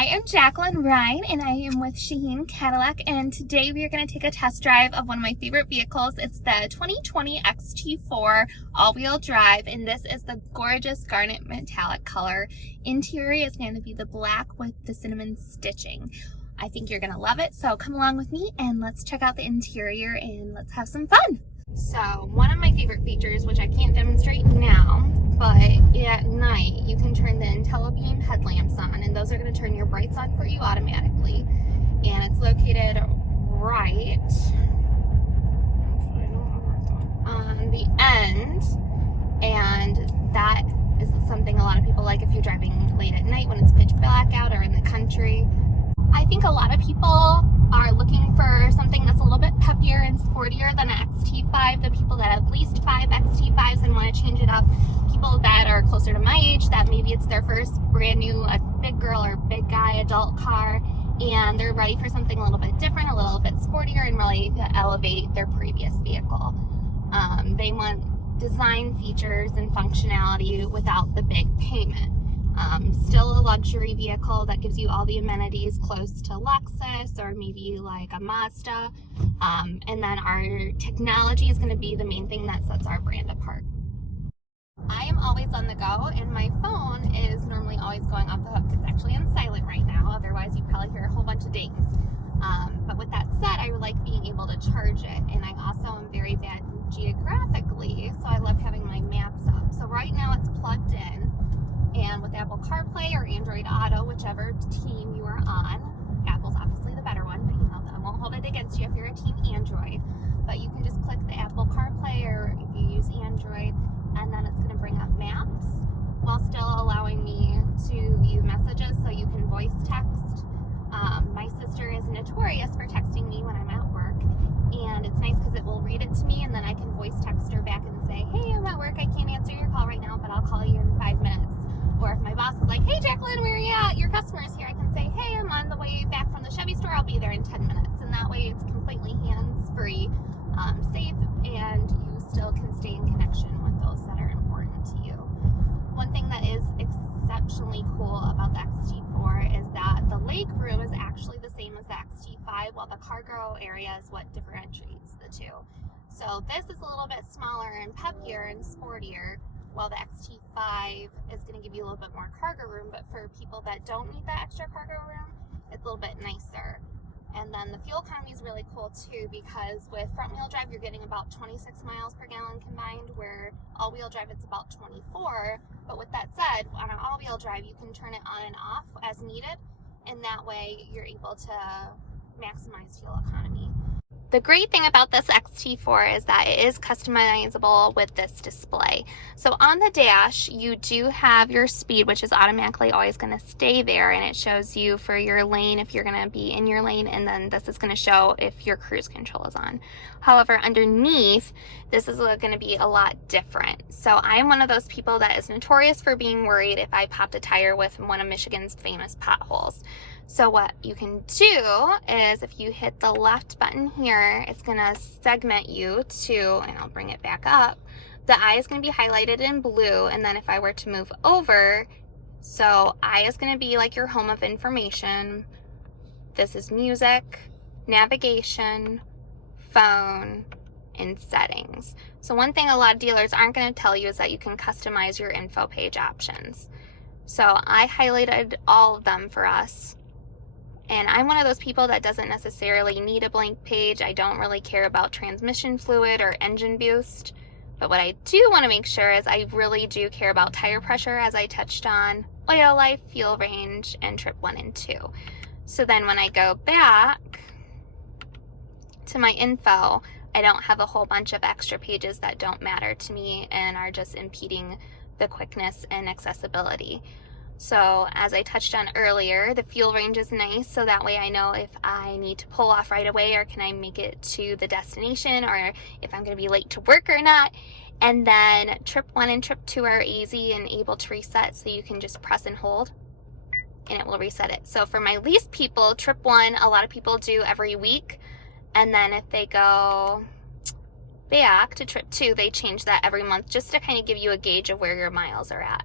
I am Jacqueline Rhine, and I am with Shaheen Cadillac, and today we are going to take a test drive of one of my favorite vehicles. It's the 2020 XT4 all-wheel drive, and this is the gorgeous garnet metallic color. Interior is going to be the black with the cinnamon stitching. I think you're going to love it, so come along with me and let's check out the interior and let's have some fun. So one of my favorite features, which I can't demonstrate now, but at night you can turn the IntelliBeam headlamps on, and those are going to turn your brights on for you automatically. And it's located right on the end, and that is something a lot of people like if you're driving late at night when it's pitch black out or in the country. I think a lot of people are looking for something that's a little bit peppier and sportier than an XT5. The people that have at least 5 XT5s and want to change it up. People that are closer to my age, that maybe it's their first brand new, a big girl or big guy adult car, and they're ready for something a little bit different, a little bit sportier, and really to elevate their previous vehicle. They want design features and functionality without the big payment. Still a luxury vehicle that gives you all the amenities close to Lexus or maybe like a Mazda. And then our technology is going to be the main thing that sets our brand apart. I am always on the go, and my phone is normally always going off the hook. It's actually on silent right now, otherwise you'd probably hear a whole bunch of dings. But with that said, I like being able to charge it, and I also am very bad geographically, so I love having my maps up. So right now it's plugged in, and with Apple CarPlay or Android Auto, whichever team you are on, Apple's obviously the better one, but you know, I won't hold it against you if you're a team Android, but you can just click the Apple CarPlay, or if you use Android, and then it's going to bring up maps while still allowing me to view messages, so you can voice text. My sister is notorious for texting me when I'm at work, and it's nice because it will read it to me, and then I can voice text her back and say, hey, I'm at work, I can't answer your call right now, but I'll call you in 5 minutes. Or if my boss is like, hey Jacqueline, where are you at? Your customer is here. I can say, hey, I'm on the way back from the Chevy store. I'll be there in 10 minutes. And that way it's completely hands-free, safe, and you still can stay in connection with those that are important to you. One thing that is exceptionally cool about the XT4 is that the leg room is actually the same as the XT5, while the cargo area is what differentiates the two. So this is a little bit smaller and peppier and sportier, while the XT5 is going to give you a little bit more cargo room, but for people that don't need that extra cargo room, it's a little bit nicer. And then the fuel economy is really cool too, because with front wheel drive you're getting about 26 miles per gallon combined, where all wheel drive it's about 24. But with that said, on an all wheel drive you can turn it on and off as needed, and that way you're able to maximize fuel economy. The great thing about this XT4 is that it is customizable with this display. So on the dash, you do have your speed, which is automatically always going to stay there, and it shows you for your lane if you're going to be in your lane, and then this is going to show if your cruise control is on. However, underneath, this is going to be a lot different. So I'm one of those people that is notorious for being worried if I popped a tire with one of Michigan's famous potholes. So what you can do is if you hit the left button here, it's going to segment you to, and I'll bring it back up, the eye is going to be highlighted in blue, and then if I were to move over, so eye is going to be like your home of information. This is music, navigation, phone, and settings. So one thing a lot of dealers aren't going to tell you is that you can customize your info page options. So I highlighted all of them for us. And I'm one of those people that doesn't necessarily need a blank page. I don't really care about transmission fluid or engine boost. But what I do want to make sure is I really do care about tire pressure, as I touched on, oil life, fuel range, and trip 1 and 2. So then when I go back to my info, I don't have a whole bunch of extra pages that don't matter to me and are just impeding the quickness and accessibility. So as I touched on earlier, the fuel range is nice, so that way I know if I need to pull off right away, or can I make it to the destination, or if I'm going to be late to work or not. And then trip 1 and trip 2 are easy and able to reset, so you can just press and hold and it will reset it. So for my lease people, trip 1 a lot of people do every week, and then if they go back to trip 2 they change that every month, just to kind of give you a gauge of where your miles are at.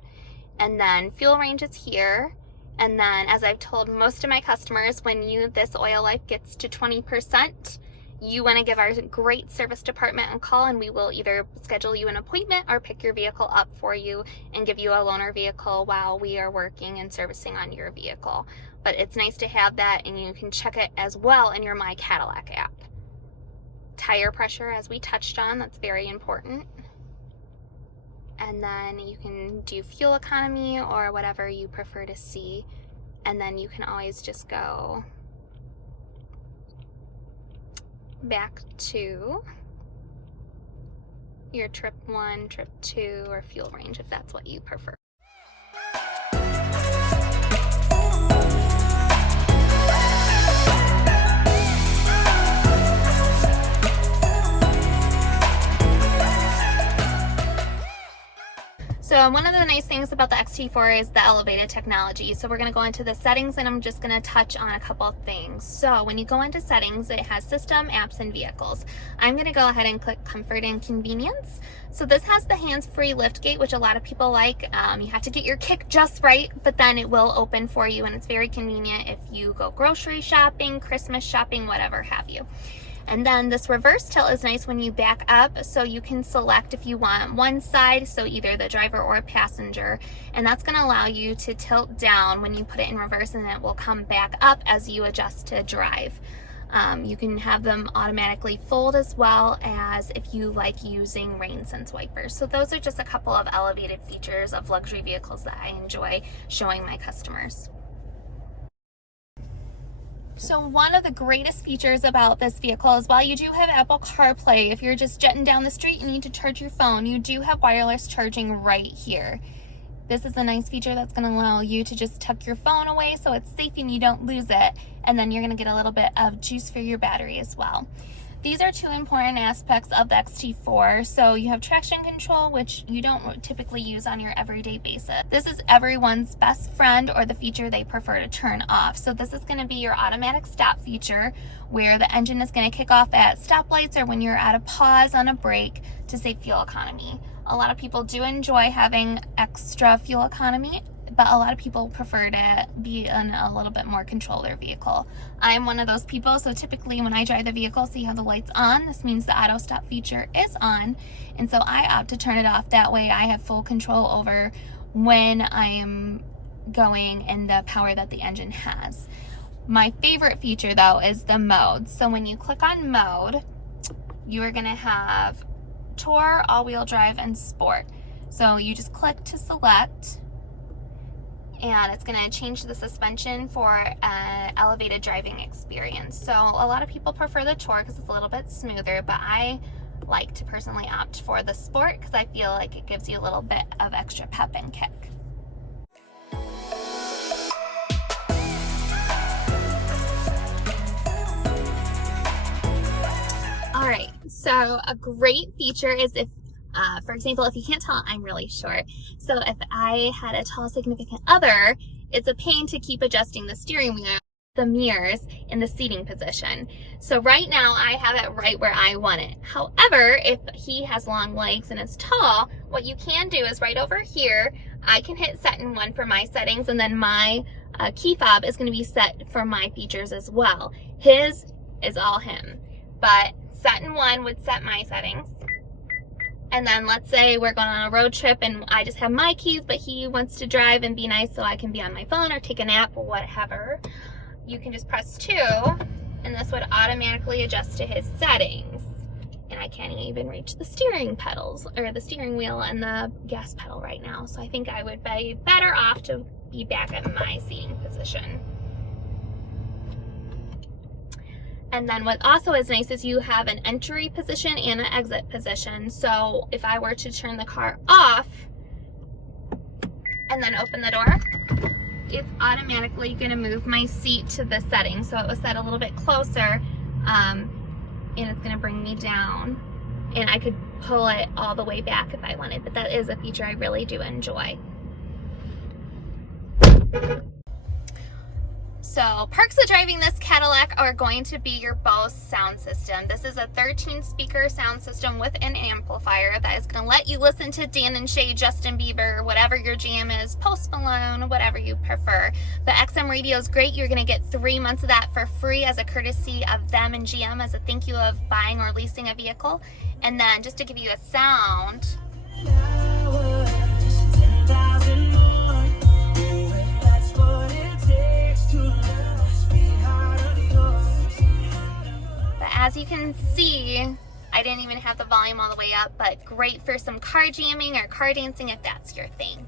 And then fuel range is here, And then, as I've told most of my customers, when this oil life gets to 20%, you want to give our great service department a call, and we will either schedule you an appointment or pick your vehicle up for you and give you a loaner vehicle while we are working and servicing on your vehicle. But it's nice to have that, and you can check it as well in your My Cadillac app. Tire pressure, as we touched on, that's very important. And then you can do fuel economy or whatever you prefer to see. And then you can always just go back to your trip 1, trip 2, or fuel range if that's what you prefer. So one of the nice things about the XT4 is the elevated technology. So we're going to go into the settings, and I'm just going to touch on a couple of things. So when you go into settings, it has system, apps, and vehicles. I'm going to go ahead and click comfort and convenience. So this has the hands-free liftgate, which a lot of people like. You have to get your kick just right, but then it will open for you, and it's very convenient if you go grocery shopping, Christmas shopping, whatever have you. And then this reverse tilt is nice when you back up, so you can select if you want one side, so either the driver or a passenger, and that's going to allow you to tilt down when you put it in reverse, and it will come back up as you adjust to drive. You can have them automatically fold as well as if you like using rain sense wipers. So those are just a couple of elevated features of luxury vehicles that I enjoy showing my customers. So one of the greatest features about this vehicle is while you do have Apple CarPlay, if you're just jetting down the street, you need to charge your phone, you do have wireless charging right here. This is a nice feature that's going to allow you to just tuck your phone away so it's safe and you don't lose it, and then you're going to get a little bit of juice for your battery as well. These are two important aspects of the XT4. So you have traction control, which you don't typically use on your everyday basis. This is everyone's best friend, or the feature they prefer to turn off. So this is going to be your automatic stop feature, where the engine is going to kick off at stoplights or when you're at a pause on a break to save fuel economy. A lot of people do enjoy having extra fuel economy, but a lot of people prefer to be in a little bit more control of their vehicle. I'm one of those people, so typically when I drive the vehicle, see how the light's on, this means the auto stop feature is on, and so I opt to turn it off. That way I have full control over when I am going and the power that the engine has. My favorite feature though is the mode. So when you click on mode, you are going to have Tour, all-wheel drive, and Sport. So you just click to select, and it's going to change the suspension for an elevated driving experience. So a lot of people prefer the Tour because it's a little bit smoother, but I like to personally opt for the Sport because I feel like it gives you a little bit of extra pep and kick. All right, so a great feature is if for example, if you can't tell, I'm really short. So if I had a tall significant other, it's a pain to keep adjusting the steering wheel, the mirrors, and the seating position. So right now I have it right where I want it. However, if he has long legs and is tall, what you can do is right over here, I can hit set in 1 for my settings, and then my key fob is going to be set for my features as well. His is all him, but set in 1 would set my settings. And then let's say we're going on a road trip and I just have my keys, but he wants to drive and be nice so I can be on my phone or take a nap or whatever. You can just press 2 and this would automatically adjust to his settings. And I can't even reach the steering pedals or the steering wheel and the gas pedal right now. So I think I would be better off to be back at my seating position. And then what also is nice is you have an entry position and an exit position. So if I were to turn the car off and then open the door, it's automatically going to move my seat to the setting. So it was set a little bit closer, and it's going to bring me down. And I could pull it all the way back if I wanted, but that is a feature I really do enjoy. So perks of driving this Cadillac are going to be your Bose sound system. This is a 13 speaker sound system with an amplifier that is going to let you listen to Dan and Shay, Justin Bieber, whatever your jam is, Post Malone, whatever you prefer. The XM radio is great. You're going to get 3 months of that for free as a courtesy of them and GM as a thank you of buying or leasing a vehicle. And then just to give you a sound, as you can see, I didn't even have the volume all the way up, but great for some car jamming or car dancing if that's your thing.